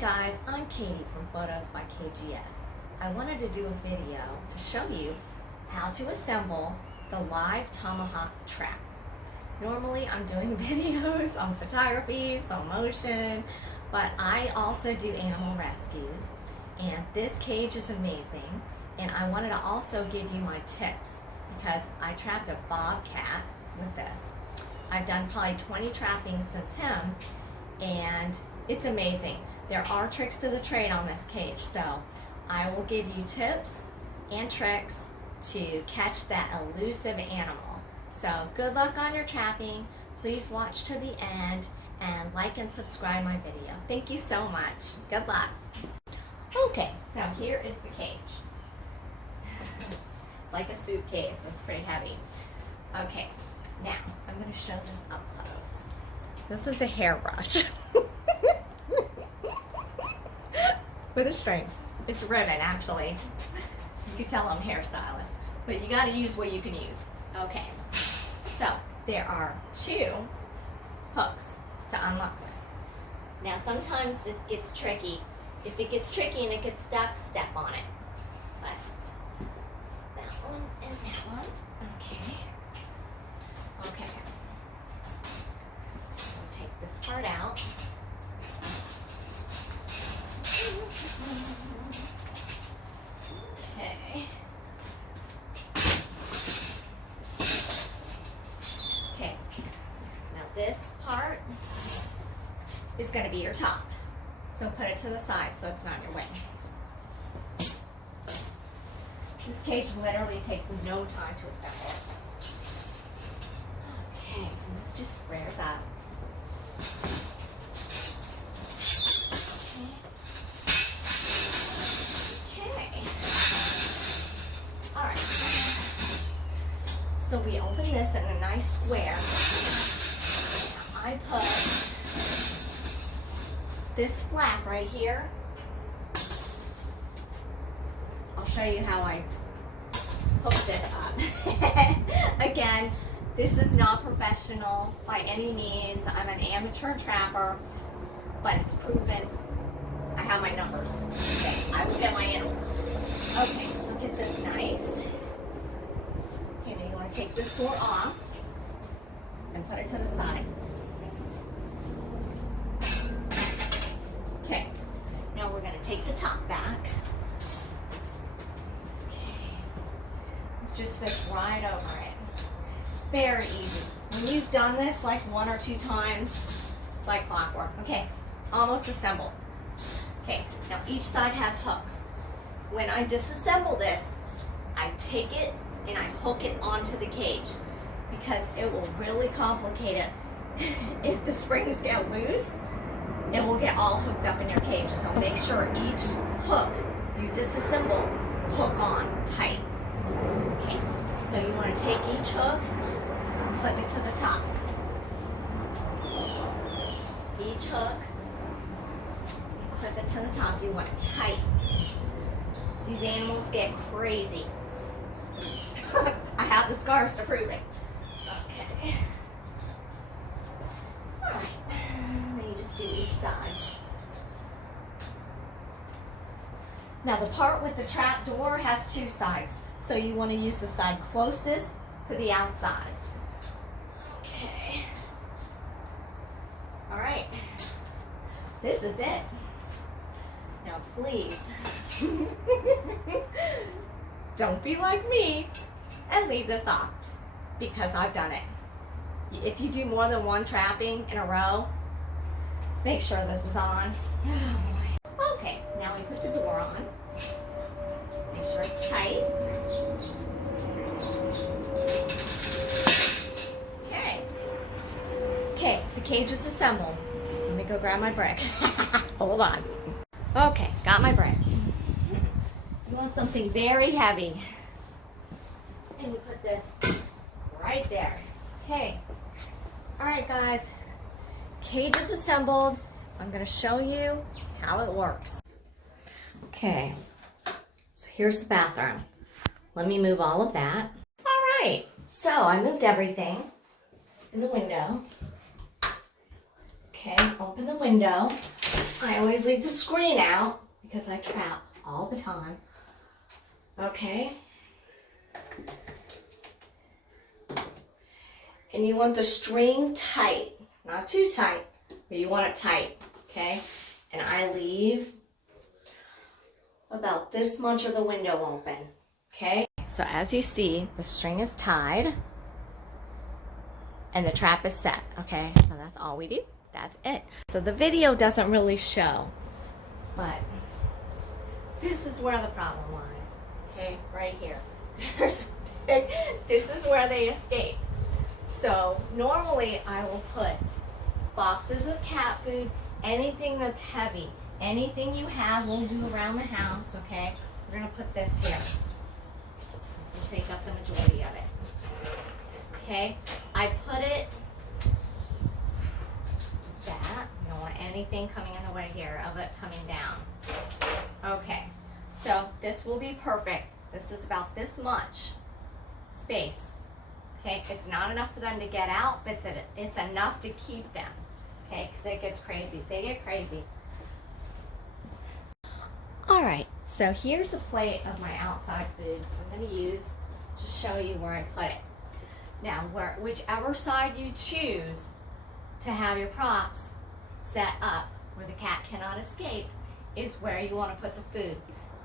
guys, I'm Katie from Photos by KGS. I wanted to do a video to show you how to assemble the live Tomahawk trap. Normally I'm doing videos on photography, slow motion, but I also do animal rescues, and this cage is amazing, and I wanted to also give you my tips because I trapped a bobcat with this. I've done probably 20 trappings since him, and it's amazing. There are tricks to the trade on this cage, so I will give you tips and tricks to catch that elusive animal. So good luck on your trapping. Please watch to the end and like and subscribe my video. Thank you so much. Good luck. Okay, so here is the cage. It's like a suitcase. It's pretty heavy. Okay, now I'm going to show this up close. This is a hairbrush. With a string. It's ribbon, actually. You can tell I'm a hairstylist, but you got to use what you can use. Okay, so there are 2 hooks to unlock this. Now sometimes it gets tricky. If it gets tricky and it gets stuck, step on it. But that one and that one. Okay. Okay. I'll take this part out. Okay. Okay. Now this part is going to be your top. So put it to the side so it's not in your way. This cage literally takes no time to assemble. Okay, so this just squares up. So we open this in a nice square. Now I put this flap right here. I'll show you how I hook this up. Again, this is not professional by any means. I'm an amateur trapper, but it's proven. I have my numbers. Okay, I will get my animals. Okay, so get this nice. Take this door off and put it to the side. Okay, now we're going to take the top back. Okay, this just fits right over it. Very easy. When you've done this like 1 or 2 times, it's like clockwork. Okay, almost assembled. Okay, now each side has hooks. When I disassemble this, I take it and I hook it onto the cage because it will really complicate it. If the springs get loose, it will get all hooked up in your cage. So make sure each hook you disassemble, hook on tight. Okay, so you want to take each hook, clip it to the top. Each hook, clip it to the top. You want it tight. These animals get crazy. I have the scars to prove it. Okay. Alright. Then you just do each side. Now the part with the trap door has 2 sides. So you want to use the side closest to the outside. Okay. Alright. This is it. Now please. Don't be like me and leave this off, because I've done it. If you do more than 1 trapping in a row, make sure this is on. Oh boy. Okay, now we put the door on. Make sure it's tight. Okay. Okay, the cage is assembled. Let me go grab my brick. Hold on. Okay, got my brick. You want something very heavy. And you put this right there. Okay. Alright guys, cage is assembled. I'm going to show you how it works. Okay, so here's the bathroom. Let me move all of that. Alright, so I moved everything in the window. Okay, open the window. I always leave the screen out because I trap all the time. Okay. And you want the string tight, not too tight, but you want it tight, okay? And I leave about this much of the window open, okay? So as you see, the string is tied and the trap is set, okay? So that's all we do, that's it. So the video doesn't really show, but this is where the problem lies, okay? Right here. This is where they escape. So normally I will put boxes of cat food, anything that's heavy, anything you have we'll do around the house, okay? We're gonna put this here. This will take up the majority of it. Okay, I put it that. You don't want anything coming in the way here of it coming down. Okay, so this will be perfect. This is about this much space. Okay, it's not enough for them to get out, but it's enough to keep them. Okay, because it gets crazy. They get crazy. All right, so here's a plate of my outside food I'm going to use to show you where I put it. Now, whichever side you choose to have your props set up where the cat cannot escape is where you want to put the food.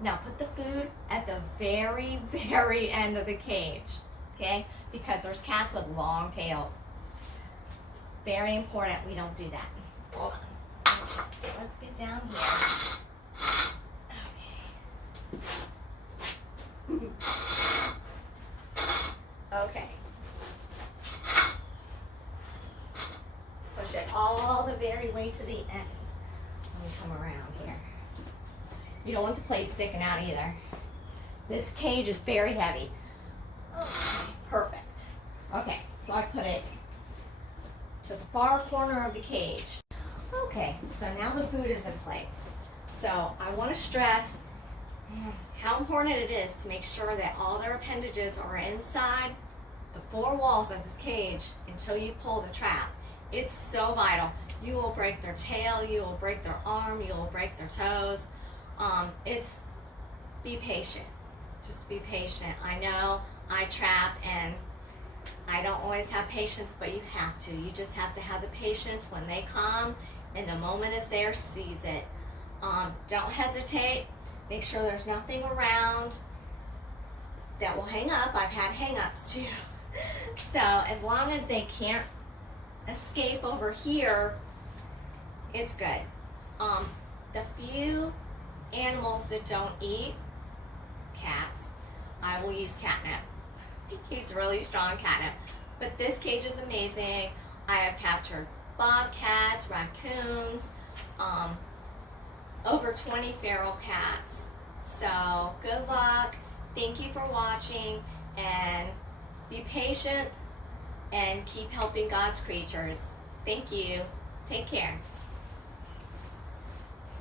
Now, put the food at the very, very end of the cage, okay? Because there's cats with long tails. Very important we don't do that. Hold on. Okay, so let's get down here. Okay. Push it all the very way to the end. Let me come around here. You don't want the plate sticking out either. This cage is very heavy. Okay, perfect. Okay, so I put it to the far corner of the cage. Okay, so now the food is in place. So I want to stress how important it is to make sure that all their appendages are inside the four walls of this cage until you pull the trap. It's so vital. You will break their tail, you will break their arm, you will break their toes. Be patient. Just be patient. I know I trap and I don't always have patience, but you have to. You just have to have the patience when they come and the moment is there, seize it. Don't hesitate. Make sure there's nothing around that will hang up. I've had hang-ups too. So as long as they can't escape over here, it's good. The few animals that don't eat, cats, I will use catnip. He's really strong catnip. But this cage is amazing. I have captured bobcats, raccoons, over 20 feral cats. So good luck. Thank you for watching and be patient and keep helping God's creatures. Thank you. Take care.